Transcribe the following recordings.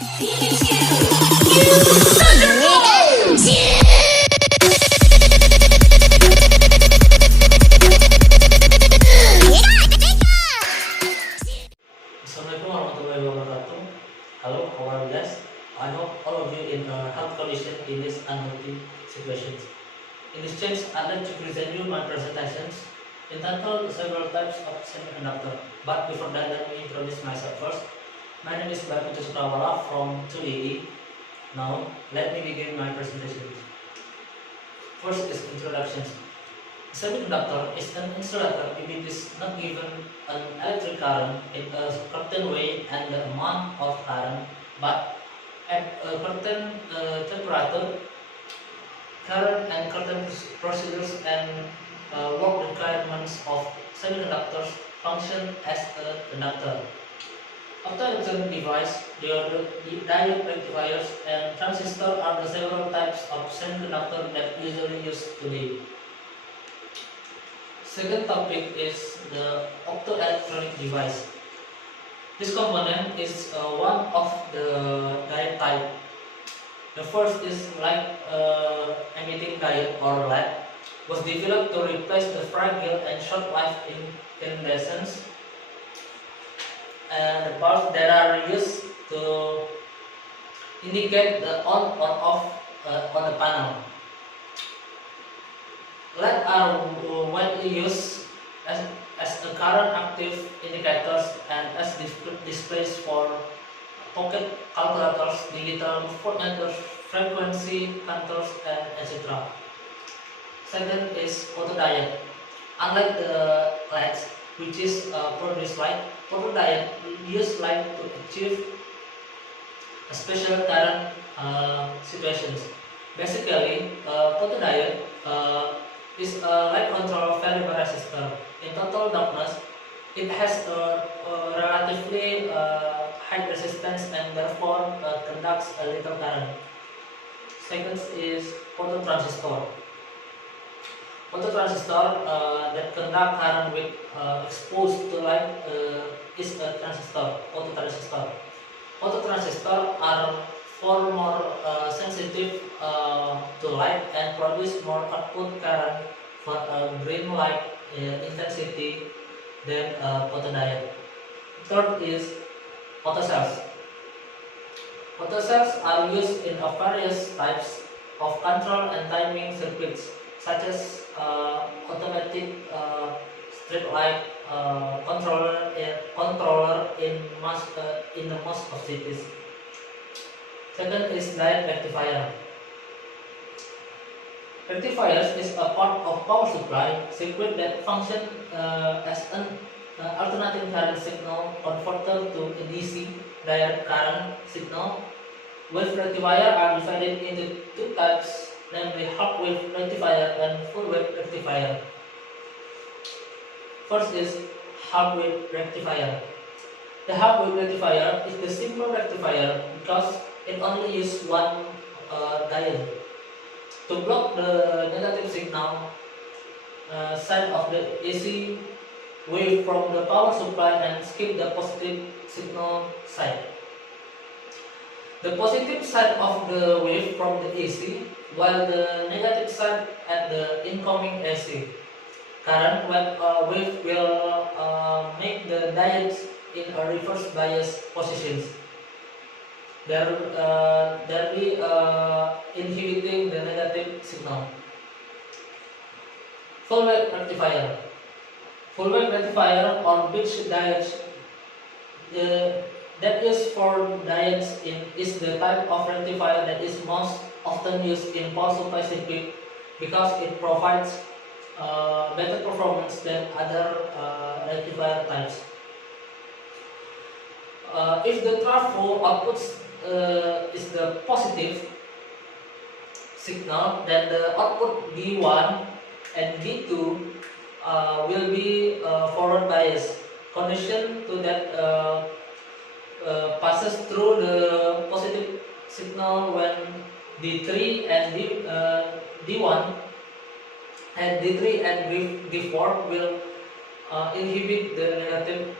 Assalamualaikum warahmatullahi wabarakatuh. Hello, how are you guys? I hope all of you in a health condition in this unhealthy situations. In this change, I'd like to present you my presentations entitled several types of semiconductor. But before that, let me introduce myself first. My name is Bayu Putra Cakrawala from 2EE. Now, let me begin my presentation. First is introductions. Semiconductor is an insulator if it is not given an electric current in a certain way and the amount of current, but at a certain temperature, current and certain procedures and work requirements of semiconductors function as a conductor. After electronic device, diode rectifiers and transistors are the several types of semiconductor that usually used today. Second topic is the optoelectronic device. This component is one of the diode type. The first is light emitting diode or LED, was developed to replace the fragile and short-lived incandescents and the parts that are used to indicate the on or off on the panel. LED are widely used as a current active indicators and as displays for pocket calculators, digital voltmeters, frequency counters, and etc. Second is photodiode. Unlike the LEDs, which is produce light, photodiode use light to achieve a special current situations. Basically, photodiode is a light control variable resistor. In total darkness, it has a relatively high resistance and therefore conducts a little current. Second is phototransistor. Phototransistor that conduct current with exposed to light is a transistor, phototransistor. Phototransistor are far more sensitive to light and produce more output current for a green light intensity than photodiode. Third is photocells. Photocells are used in various types of control and timing circuits, such as automatic strip light controller in the most of cities. Second is diode rectifier. Rectifiers is a part of power supply circuit that function as an alternating current signal converter to a DC direct current signal. Wave rectifier are divided into two types, namely half wave rectifier and full wave rectifier. First is half wave rectifier. The half wave rectifier is the simple rectifier because it only uses one diode. To block the negative signal side of the AC wave from the power supply and skip the positive signal side. The positive side of the wave from the AC, while the negative side at the incoming AC. Current wave will make the diodes in a reverse bias positions. Thereby inhibiting the negative signal. Full wave rectifier. Full wave rectifier or bridge diodes that is for diodes is the type of rectifier that is most often used in power supply circuit because it provides better performance than other rectifier types. If the trafo outputs is the positive signal, then the output D1 and D2 will be forward bias. Condition to that passes through the positive signal when D3 and D1 and D3 and D4 will inhibit the negative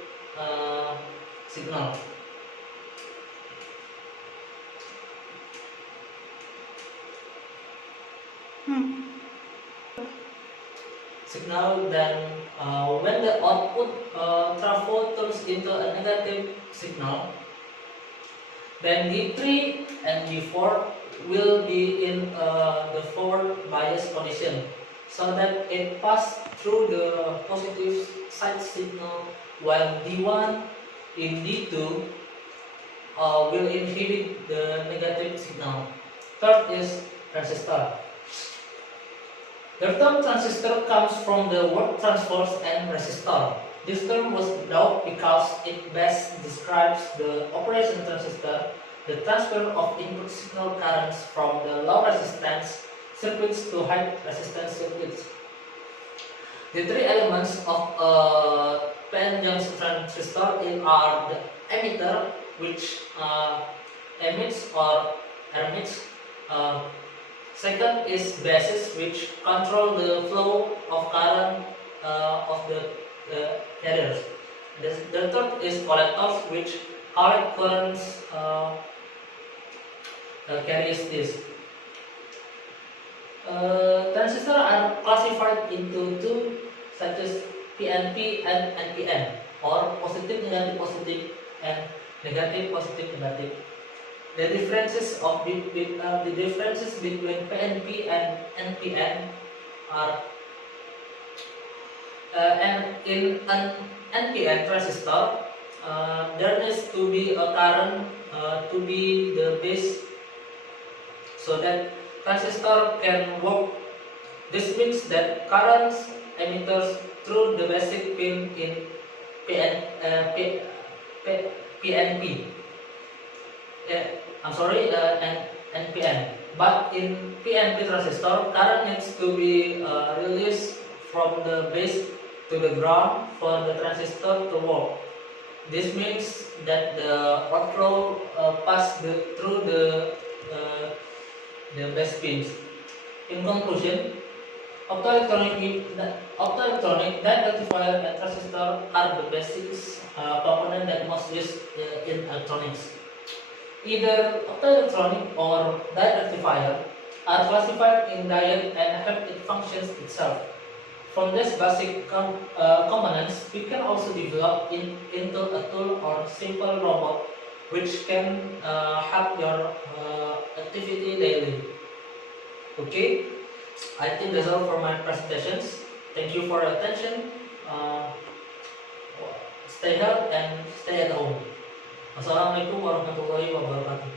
signal. signal, then when the output trafo turns into a negative signal, then D3 and D4 will be in the forward bias condition, so that it passes through the positive side signal, while D1 in D2 will inhibit the negative signal. Third is transistor. The term transistor comes from the word transverse and resistor. This term was developed because it best describes the operation transistor, the transfer of input signal currents from the low resistance circuits to high resistance circuits. The three elements of a PN junction transistor are the emitter, which emits or emits. Second is basis, which control the flow of current of the carriers. The third is collectors, which collect currents carries this. Transistors are classified into two, such as PNP and NPN, or positive negative positive and negative positive negative. The differences between PNP and NPN are and in an NPN transistor, there needs to be a current to be the base, so that transistor can work. This means that currents emitters through the basic pin in PNP. NPN. But in PNP transistor, current needs to be released from the base to the ground for the transistor to work. This means that the outflow through the base pins. In conclusion, optoelectronic rectifier and transistor are the basic component that most used in electronics. Either optoelectronic or rectifier are classified in diode and have its functions itself. From these basic components, we can also develop into a tool or simple robot which can help your activity daily. Okay, I think that's all for my presentations. Thank you for your attention. Stay healthy and stay at home. Wassalamualaikum warahmatullahi wabarakatuh.